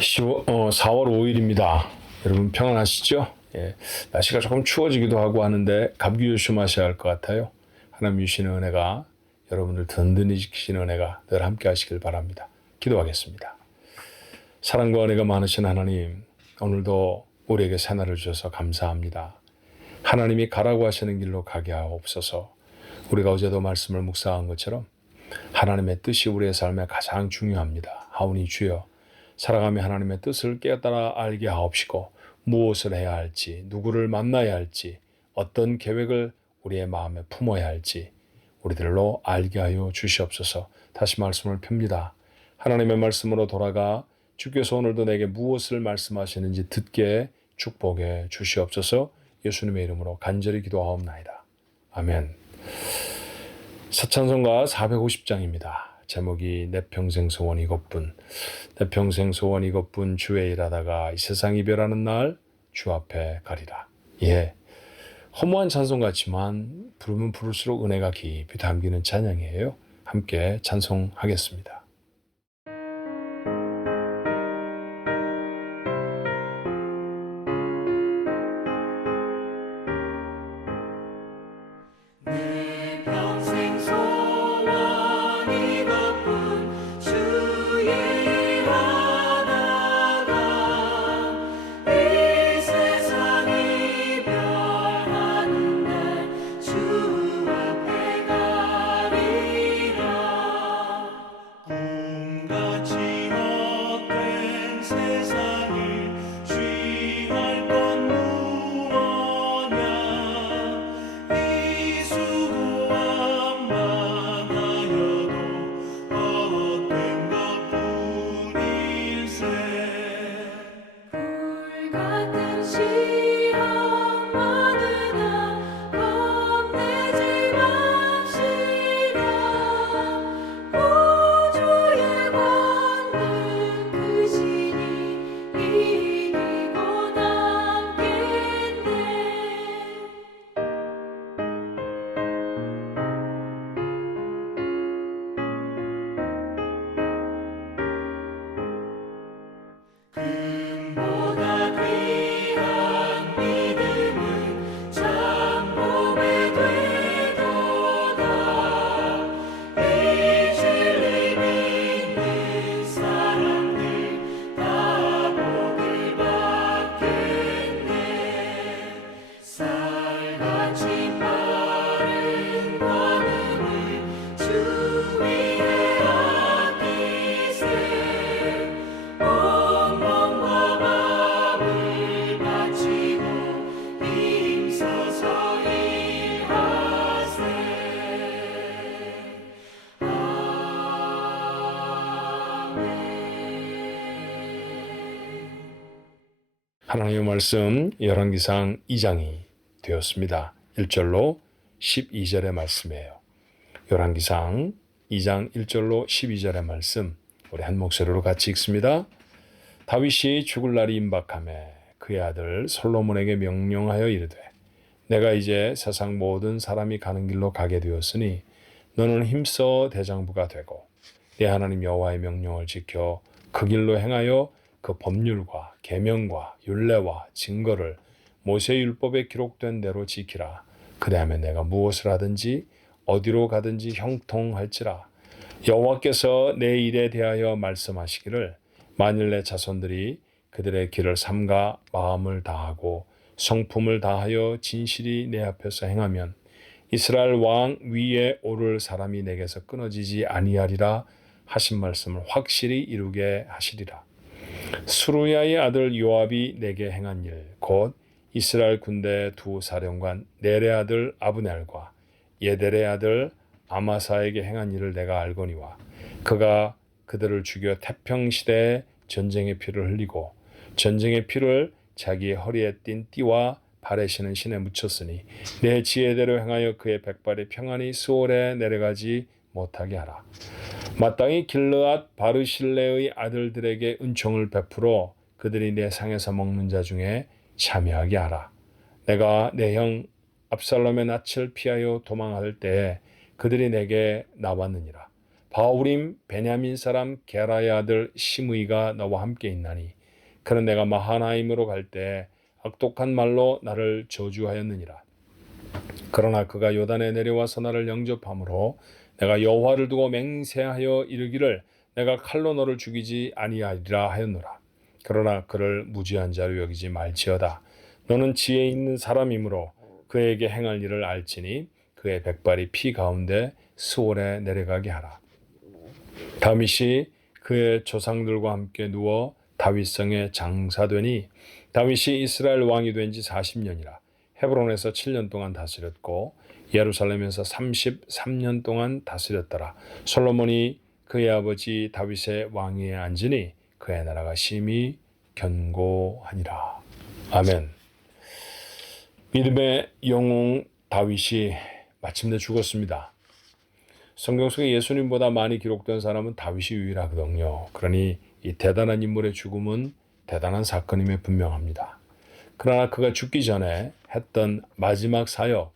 4월 5일입니다. 여러분 평안하시죠? 예, 날씨가 조금 추워지기도 하고 하는데 감기 조심하셔야 할 것 같아요. 하나님 주시는 은혜가 여러분을 든든히 지키시는 은혜가 늘 함께 하시길 바랍니다. 기도하겠습니다. 사랑과 은혜가 많으신 하나님, 오늘도 우리에게 새날을 주셔서 감사합니다. 하나님이 가라고 하시는 길로 가게 하옵소서. 우리가 어제도 말씀을 묵상한 것처럼 하나님의 뜻이 우리의 삶에 가장 중요합니다. 하오니 주여, 살아가며 하나님의 뜻을 깨달아 알게 하옵시고 무엇을 해야 할지, 누구를 만나야 할지, 어떤 계획을 우리의 마음에 품어야 할지 우리들로 알게 하여 주시옵소서. 다시 말씀을 펴니다. 하나님의 말씀으로 돌아가 주께서 오늘도 내게 무엇을 말씀하시는지 듣게 축복해 주시옵소서. 예수님의 이름으로 간절히 기도하옵나이다. 아멘. 사찬송가 450장입니다. 제목이 내 평생 소원 이것뿐. 내 평생 소원 이것뿐 주의 일하다가 이 세상 이별하는 날 주 앞에 가리라. 예, 허무한 찬송 같지만 부르면 부를수록 은혜가 깊이 담기는 찬양이에요. 함께 찬송하겠습니다. 하나님의 말씀 열왕기상 2장이 되었습니다. 1절로 12절의 말씀이에요. 열왕기상 2장 1절로 12절의 말씀 우리 한 목소리로 같이 읽습니다. 다윗이 죽을 날이 임박하매 그의 아들 솔로몬에게 명령하여 이르되 내가 이제 세상 모든 사람이 가는 길로 가게 되었으니 너는 힘써 대장부가 되고 내 하나님 여호와의 명령을 지켜 그 길로 행하여 그 법률과 계명과 율례와 증거를 모세의 율법에 기록된 대로 지키라. 그리하면 내가 무엇을 하든지 어디로 가든지 형통할지라. 여호와께서 내 일에 대하여 말씀하시기를 만일 내 자손들이 그들의 길을 삼가 마음을 다하고 성품을 다하여 진실이 내 앞에서 행하면 이스라엘 왕 위에 오를 사람이 내게서 끊어지지 아니하리라 하신 말씀을 확실히 이루게 하시리라. 수루야의 아들 요압이 내게 행한 일, 곧 이스라엘 군대 두 사령관 넬의 아들 아브넬과 예델의 아들 아마사에게 행한 일을 내가 알거니와 그가 그들을 죽여 태평시대에 전쟁의 피를 흘리고 전쟁의 피를 자기의 허리에 띤 띠와 발에 신은 신에 묻혔으니 내 지혜대로 행하여 그의 백발이 평안히 수월에 내려가지 못하게 하라. 마땅히 길르앗 바르실레의 아들들에게 은총을 베풀어 그들이 내 상에서 먹는 자 중에 참여하게 하라. 내가 내 형 압살롬의 낯을 피하여 도망할 때에 그들이 내게 나왔느니라. 바후림 베냐민 사람 게라의 아들 시므이가 나와 함께 있나니 그는 내가 마하나임으로 갈 때 악독한 말로 나를 저주하였느니라. 그러나 그가 요단에 내려와서 나를 영접함으로 내가 여호와를 두고 맹세하여 이르기를 내가 칼로 너를 죽이지 아니하리라 하였노라. 그러나 그를 무지한 자로 여기지 말지어다. 너는 지혜 있는 사람이므로 그에게 행할 일을 알지니 그의 백발이 피 가운데 스올에 내려가게 하라. 다윗이 그의 조상들과 함께 누워 다윗성에 장사되니 다윗이 이스라엘 왕이 된 지 40년이라. 헤브론에서 7년 동안 다스렸고 예루살렘에서 33년 동안 다스렸더라. 솔로몬이 그의 아버지 다윗의 왕위에 앉으니 그의 나라가 심히 견고하니라. 아멘. 믿음의 영웅 다윗이 마침내 죽었습니다. 성경 속에 예수님보다 많이 기록된 사람은 다윗이 유일하거든요. 그러니 이 대단한 인물의 죽음은 대단한 사건임에 분명합니다. 그러나 그가 죽기 전에 했던 마지막 사역,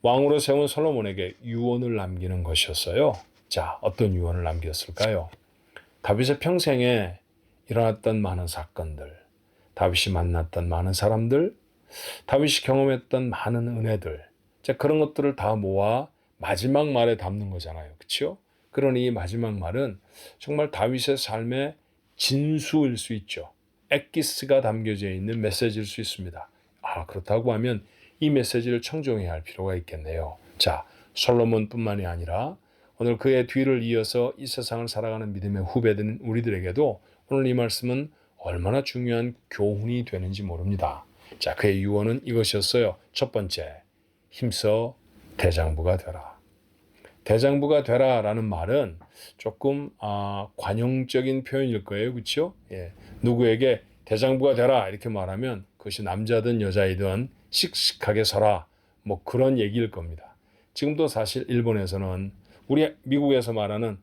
왕으로 세운 솔로몬에게 유언을 남기는 것이었어요. 자, 어떤 유언을 남겼을까요? 다윗의 평생에 일어났던 많은 사건들, 다윗이 만났던 많은 사람들, 다윗이 경험했던 많은 은혜들, 자, 그런 것들을 다 모아 마지막 말에 담는 거잖아요. 그렇죠? 그러니 이 마지막 말은 정말 다윗의 삶의 진수일 수 있죠. 엑기스가 담겨져 있는 메시지일 수 있습니다. 그렇다고 하면 이 메시지를 청종해야 할 필요가 있겠네요. 자, 솔로몬뿐만이 아니라 오늘 그의 뒤를 이어서 이 세상을 살아가는 믿음의 후배들인 우리들에게도 오늘 이 말씀은 얼마나 중요한 교훈이 되는지 모릅니다. 자, 그의 유언은 이것이었어요. 첫 번째, 힘써 대장부가 되라. 대장부가 되라라는 말은 조금 관용적인 표현일 거예요. 그렇죠? 예. 누구에게 대장부가 되라 이렇게 말하면 그것이 남자든 여자이든 씩씩하게 서라 뭐 그런 얘기일 겁니다. 지금도 사실 일본에서는 우리 미국에서 말하는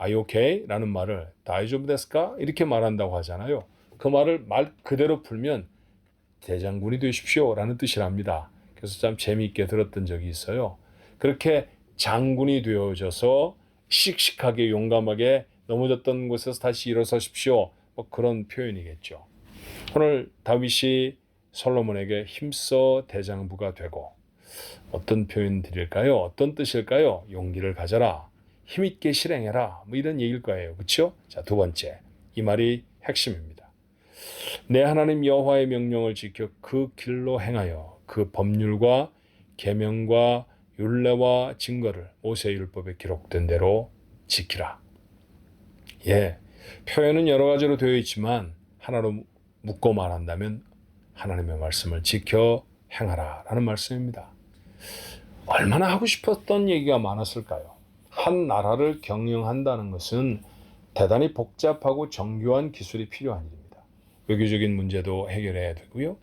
Are you okay? 라는 말을 다이조부 데스까? 이렇게 말한다고 하잖아요. 그 말을 말 그대로 풀면 대장군이 되십시오 라는 뜻이랍니다. 그래서 참 재미있게 들었던 적이 있어요. 그렇게 장군이 되어져서 씩씩하게 용감하게 넘어졌던 곳에서 다시 일어서십시오. 뭐 그런 표현이겠죠. 오늘 다윗이 솔로몬에게 힘써 대장부가 되고 어떤 표현 드릴까요? 어떤 뜻일까요? 용기를 가져라. 힘있게 실행해라. 뭐 이런 얘기일 거예요. 그렇죠? 자, 두 번째. 이 말이 핵심입니다. 내 하나님 여호와의 명령을 지켜 그 길로 행하여 그 법률과 계명과 율례와 증거를 모세율법에 기록된 대로 지키라. 예, 표현은 여러 가지로 되어 있지만 하나로 묶고 말한다면 하나님의 말씀을 지켜 행하라 라는 말씀입니다. 얼마나 하고 싶었던 얘기가 많았을까요? 한 나라를 경영한다는 것은 대단히 복잡하고 정교한 기술이 필요한 일입니다. 외교적인 문제도 해결해야 되고요.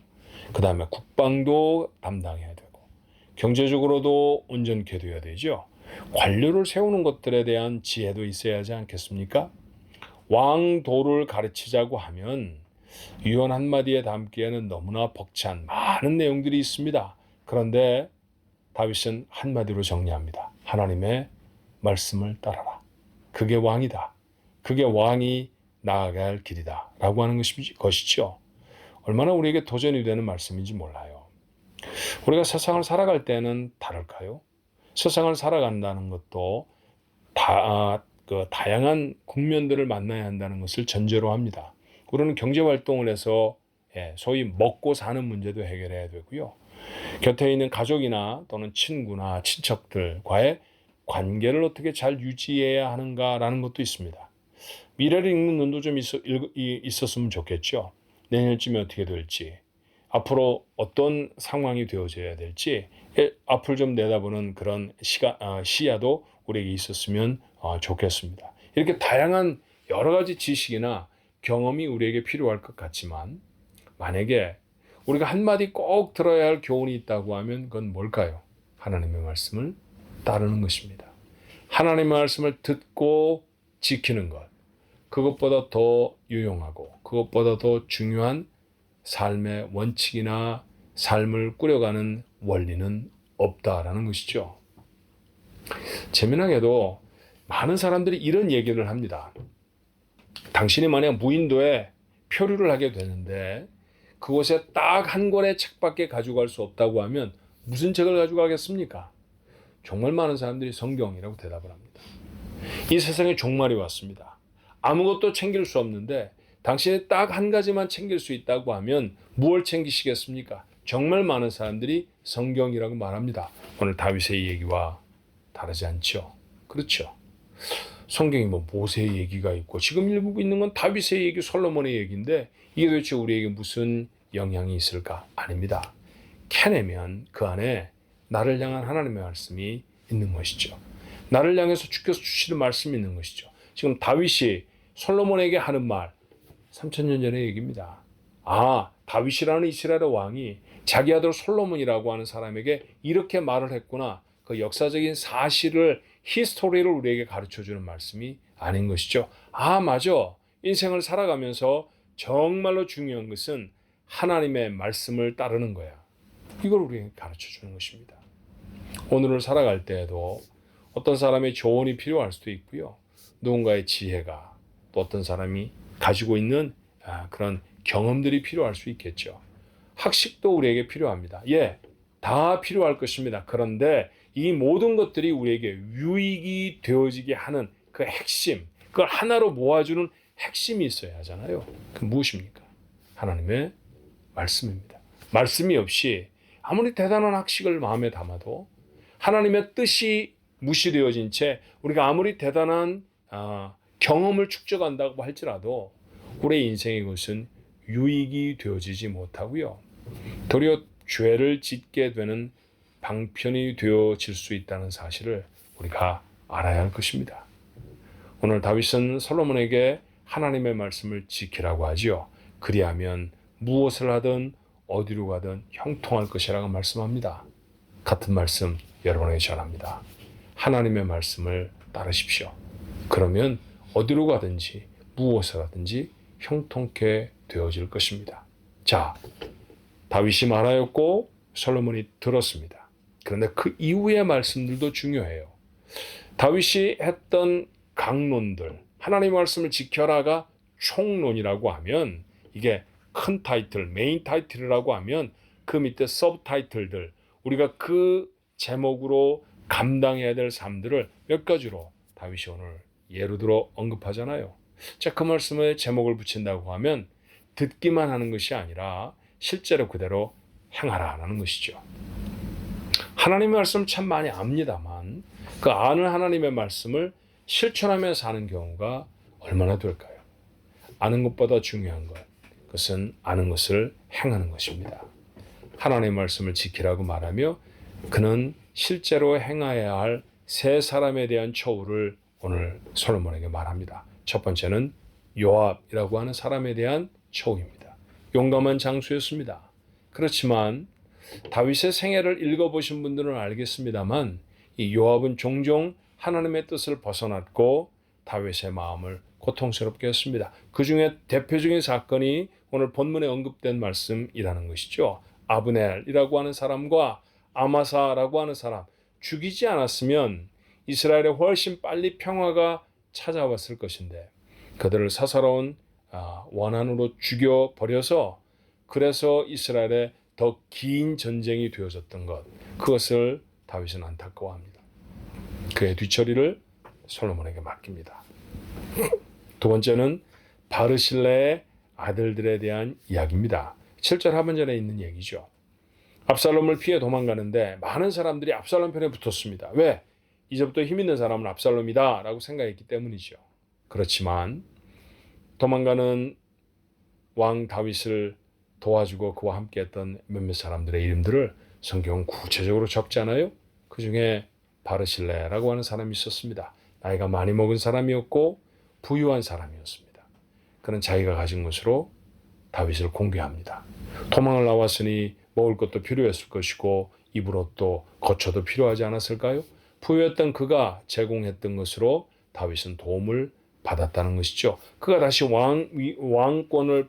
그 다음에 국방도 담당해야 되고 경제적으로도 온전케 돼야 되죠. 관료를 세우는 것들에 대한 지혜도 있어야 하지 않겠습니까? 왕도를 가르치자고 하면 유언 한마디에 담기에는 너무나 벅찬 많은 내용들이 있습니다. 그런데 다윗은 한마디로 정리합니다. 하나님의 말씀을 따라라. 그게 왕이다. 그게 왕이 나아가야 할 길이다. 라고 하는 것이죠. 얼마나 우리에게 도전이 되는 말씀인지 몰라요. 우리가 세상을 살아갈 때는 다를까요? 세상을 살아간다는 것도 다양한 국면들을 만나야 한다는 것을 전제로 합니다. 우리는 경제활동을 해서 소위 먹고 사는 문제도 해결해야 되고요. 곁에 있는 가족이나 또는 친구나 친척들과의 관계를 어떻게 잘 유지해야 하는가라는 것도 있습니다. 미래를 읽는 눈도 좀 있었으면 좋겠죠. 내년쯤에 어떻게 될지, 앞으로 어떤 상황이 되어져야 될지 앞을 좀 내다보는 그런 시야도 우리에게 있었으면 좋겠습니다. 이렇게 다양한 여러 가지 지식이나 경험이 우리에게 필요할 것 같지만 만약에 우리가 한마디 꼭 들어야 할 교훈이 있다고 하면 그건 뭘까요? 하나님의 말씀을 따르는 것입니다. 하나님의 말씀을 듣고 지키는 것. 그것보다 더 유용하고 그것보다 더 중요한 삶의 원칙이나 삶을 꾸려가는 원리는 없다라는 것이죠. 재미나게도 많은 사람들이 이런 얘기를 합니다. 당신이 만약 무인도에 표류를 하게 되는데 그곳에 딱 한 권의 책밖에 가져갈 수 없다고 하면 무슨 책을 가져가겠습니까? 정말 많은 사람들이 성경이라고 대답을 합니다. 이 세상에 종말이 왔습니다. 아무것도 챙길 수 없는데 당신이 딱 한 가지만 챙길 수 있다고 하면 무엇을 챙기시겠습니까? 정말 많은 사람들이 성경이라고 말합니다. 오늘 다윗의 얘기와 다르지 않죠? 그렇죠? 성경이 뭐 모세의 얘기가 있고 지금 읽고 있는 건 다윗의 얘기, 솔로몬의 얘기인데 이게 도대체 우리에게 무슨 영향이 있을까? 아닙니다. 캐내면 그 안에 나를 향한 하나님의 말씀이 있는 것이죠. 나를 향해서 주께서 주시는 말씀이 있는 것이죠. 지금 다윗이 솔로몬에게 하는 말 3000년 전의 얘기입니다. 다윗이라는 이스라엘의 왕이 자기 아들 솔로몬이라고 하는 사람에게 이렇게 말을 했구나. 그 역사적인 사실을 히스토리를 우리에게 가르쳐주는 말씀이 아닌 것이죠. 맞아. 인생을 살아가면서 정말로 중요한 것은 하나님의 말씀을 따르는 거야. 이걸 우리에게 가르쳐주는 것입니다. 오늘을 살아갈 때에도 어떤 사람의 조언이 필요할 수도 있고요. 누군가의 지혜가 또 어떤 사람이 가지고 있는 그런 경험들이 필요할 수 있겠죠. 학식도 우리에게 필요합니다. 다 필요할 것입니다. 그런데 이 모든 것들이 우리에게 유익이 되어지게 하는 그 핵심, 그걸 하나로 모아주는 핵심이 있어야 하잖아요. 그 무엇입니까? 하나님의 말씀입니다. 말씀이 없이 아무리 대단한 학식을 마음에 담아도 하나님의 뜻이 무시되어진 채 우리가 아무리 대단한 경험을 축적한다고 할지라도 우리의 인생의 것은 유익이 되어지지 못하고요. 도리어 죄를 짓게 되는 방편이 되어질 수 있다는 사실을 우리가 알아야 할 것입니다. 오늘 다윗은 솔로몬에게 하나님의 말씀을 지키라고 하지요. 그리하면 무엇을 하든 어디로 가든 형통할 것이라고 말씀합니다. 같은 말씀 여러분에게 전합니다. 하나님의 말씀을 따르십시오. 그러면 어디로 가든지 무엇을 하든지 형통케 되어질 것입니다. 자, 다윗이 말하였고 솔로몬이 들었습니다. 그런데 그 이후의 말씀들도 중요해요. 다윗이 했던 강론들, 하나님의 말씀을 지켜라가 총론이라고 하면 이게 큰 타이틀, 메인 타이틀이라고 하면 그 밑에 서브 타이틀들, 우리가 그 제목으로 감당해야 될 삶들을 몇 가지로 다윗이 오늘 예로 들어 언급하잖아요. 자, 그 말씀에 제목을 붙인다고 하면 듣기만 하는 것이 아니라 실제로 그대로 행하라라는 것이죠. 하나님의 말씀 참 많이 압니다만 그 아는 하나님의 말씀을 실천하며 사는 경우가 얼마나 될까요? 아는 것보다 중요한 것, 그것은 아는 것을 행하는 것입니다. 하나님의 말씀을 지키라고 말하며 그는 실제로 행해야 할 세 사람에 대한 처우를 오늘 솔로몬에게 말합니다. 첫 번째는 요압이라고 하는 사람에 대한 처우입니다. 용감한 장수였습니다. 그렇지만 다윗의 생애를 읽어보신 분들은 알겠습니다만 이 요압은 종종 하나님의 뜻을 벗어났고 다윗의 마음을 고통스럽게 했습니다. 그 중에 대표적인 사건이 오늘 본문에 언급된 말씀이라는 것이죠. 아브넬이라고 하는 사람과 아마사라고 하는 사람, 죽이지 않았으면 이스라엘에 훨씬 빨리 평화가 찾아왔을 것인데 그들을 사사로운 원한으로 죽여버려서 그래서 이스라엘에 더 긴 전쟁이 되어졌던 것, 그것을 다윗은 안타까워합니다. 그의 뒤처리를 솔로몬에게 맡깁니다. 두 번째는 바르실레의 아들들에 대한 이야기입니다. 7절 하반절에 있는 얘기죠. 압살롬을 피해 도망가는데 많은 사람들이 압살롬 편에 붙었습니다. 왜? 이제부터 힘 있는 사람은 압살롬이다 라고 생각했기 때문이죠. 그렇지만 도망가는 왕 다윗을 도와주고 그와 함께했던 몇몇 사람들의 이름들을 성경은 구체적으로 적잖아요. 그 중에 바르실레라고 하는 사람이 있었습니다. 나이가 많이 먹은 사람이었고 부유한 사람이었습니다. 그는 자기가 가진 것으로 다윗을 공개합니다. 도망을 나왔으니 먹을 것도 필요했을 것이고 입을 옷도 거처도 필요하지 않았을까요? 부유했던 그가 제공했던 것으로 다윗은 도움을 받았다는 것이죠. 그가 다시 왕권을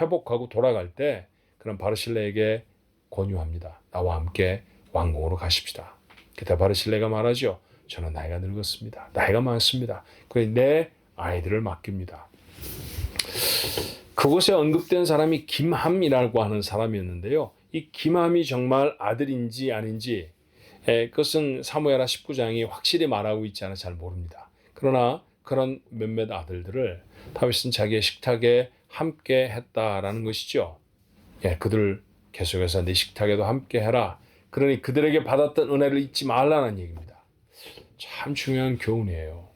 회복하고 돌아갈 때 그런 바르실레에게 권유합니다. 나와 함께 왕궁으로 가십시다. 그때 바르실레가 말하죠. 저는 나이가 늙었습니다. 나이가 많습니다. 그래 내 아이들을 맡깁니다. 그곳에 언급된 사람이 김함이라고 하는 사람이었는데요. 이 김함이 정말 아들인지 아닌지 그것은 사무엘하 19장이 확실히 말하고 있지 않아 잘 모릅니다. 그러나 그런 몇몇 아들들을 다윗은 자기의 식탁에 함께 했다라는 것이죠. 그들 계속해서 네 식탁에도 함께 해라. 그러니 그들에게 받았던 은혜를 잊지 말라는 얘기입니다. 참 중요한 교훈이에요.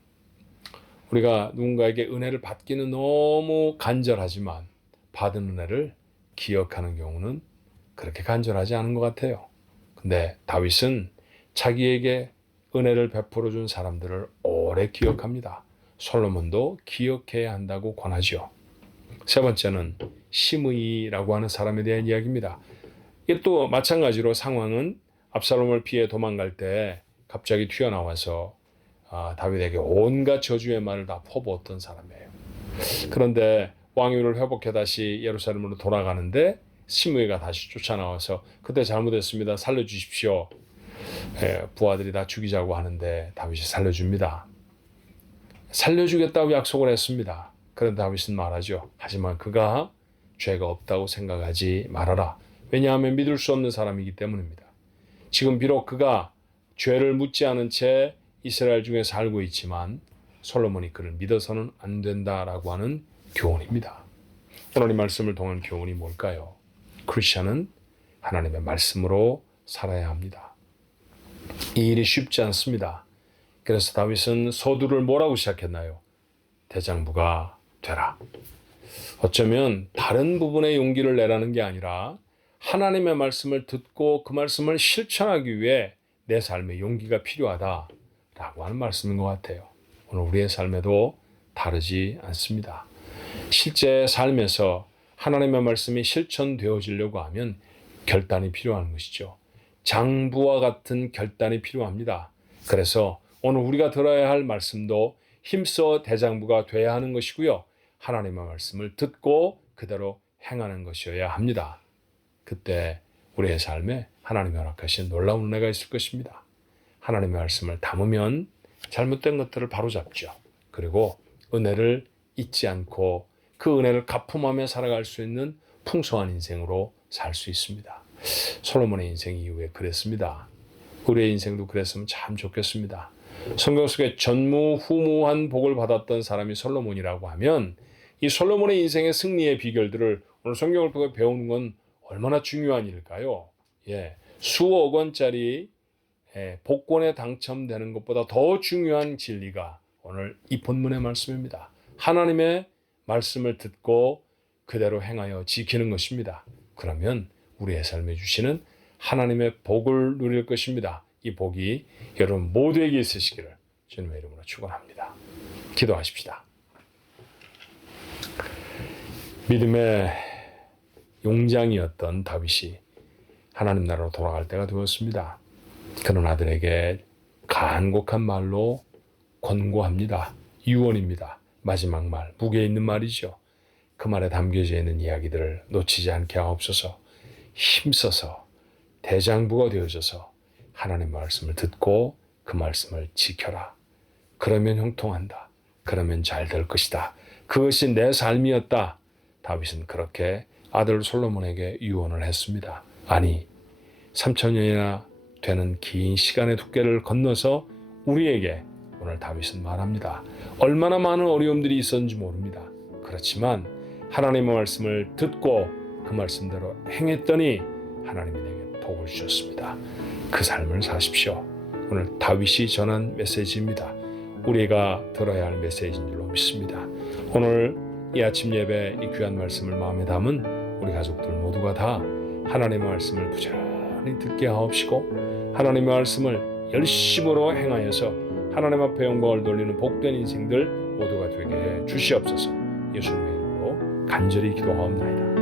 우리가 누군가에게 은혜를 받기는 너무 간절하지만 받은 은혜를 기억하는 경우는 그렇게 간절하지 않은 것 같아요. 근데 다윗은 자기에게 은혜를 베풀어 준 사람들을 오래 기억합니다. 솔로몬도 기억해야 한다고 권하죠. 세 번째는 시므이라고 하는 사람에 대한 이야기입니다. 이게 또 마찬가지로 상황은 압살롬을 피해 도망갈 때 갑자기 튀어나와서 다윗에게 온갖 저주의 말을 다 퍼부었던 사람이에요. 그런데 왕위를 회복해 다시 예루살렘으로 돌아가는데 시므이가 다시 쫓아나와서 그때 잘못했습니다. 살려주십시오. 부하들이 다 죽이자고 하는데 다윗이 살려줍니다. 살려주겠다고 약속을 했습니다. 그런데 다윗은 말하죠. 하지만 그가 죄가 없다고 생각하지 말아라. 왜냐하면 믿을 수 없는 사람이기 때문입니다. 지금 비록 그가 죄를 묻지 않은 채 이스라엘 중에 살고 있지만 솔로몬이 그를 믿어서는 안 된다라고 하는 교훈입니다. 오늘 이 말씀을 통한 교훈이 뭘까요? 크리스천은 하나님의 말씀으로 살아야 합니다. 이 일이 쉽지 않습니다. 그래서 다윗은 서두를 뭐라고 시작했나요? 대장부가 되라. 어쩌면 다른 부분에 용기를 내라는 게 아니라 하나님의 말씀을 듣고 그 말씀을 실천하기 위해 내 삶에 용기가 필요하다라고 하는 말씀인 것 같아요. 오늘 우리의 삶에도 다르지 않습니다. 실제 삶에서 하나님의 말씀이 실천되어지려고 하면 결단이 필요한 것이죠. 장부와 같은 결단이 필요합니다. 그래서 오늘 우리가 들어야 할 말씀도 힘써 대장부가 돼야 하는 것이고요. 하나님의 말씀을 듣고 그대로 행하는 것이어야 합니다. 그때 우리의 삶에 하나님이 허락하신 놀라운 은혜가 있을 것입니다. 하나님의 말씀을 담으면 잘못된 것들을 바로잡죠. 그리고 은혜를 잊지 않고 그 은혜를 가품하며 살아갈 수 있는 풍성한 인생으로 살 수 있습니다. 솔로몬의 인생 이후에 그랬습니다. 우리의 인생도 그랬으면 참 좋겠습니다. 성경 속에 전무후무한 복을 받았던 사람이 솔로몬이라고 하면 이 솔로몬의 인생의 승리의 비결들을 오늘 성경을 통해 배우는 건 얼마나 중요한 일일까요? 수억 원짜리 복권에 당첨되는 것보다 더 중요한 진리가 오늘 이 본문의 말씀입니다. 하나님의 말씀을 듣고 그대로 행하여 지키는 것입니다. 그러면 우리의 삶에 주시는 하나님의 복을 누릴 것입니다. 이 복이 여러분 모두에게 있으시기를 주님의 이름으로 축원합니다. 기도하십시다. 믿음의 용장이었던 다윗이 하나님 나라로 돌아갈 때가 되었습니다. 그런 아들에게 간곡한 말로 권고합니다. 유언입니다. 마지막 말, 무게 있는 말이죠. 그 말에 담겨져 있는 이야기들을 놓치지 않게 하옵소서. 힘써서 대장부가 되어져서 하나님의 말씀을 듣고 그 말씀을 지켜라. 그러면 형통한다. 그러면 잘 될 것이다. 그것이 내 삶이었다. 다윗은 그렇게 아들 솔로몬에게 유언을 했습니다. 아니, 3000년이나 되는 긴 시간의 두께를 건너서 우리에게 오늘 다윗은 말합니다. 얼마나 많은 어려움들이 있었는지 모릅니다. 그렇지만 하나님의 말씀을 듣고 그 말씀대로 행했더니 하나님이 내게 복을 주셨습니다. 그 삶을 사십시오. 오늘 다윗이 전한 메시지입니다. 우리가 들어야 할 메시지인 줄로 믿습니다. 오늘 이 아침 예배 이 귀한 말씀을 마음에 담은 우리 가족들 모두가 다 하나님의 말씀을 부지런히 듣게 하옵시고 하나님의 말씀을 열심으로 행하여서 하나님 앞에 영광을 돌리는 복된 인생들 모두가 되게 해 주시옵소서. 예수님의 이름으로 간절히 기도하옵나이다.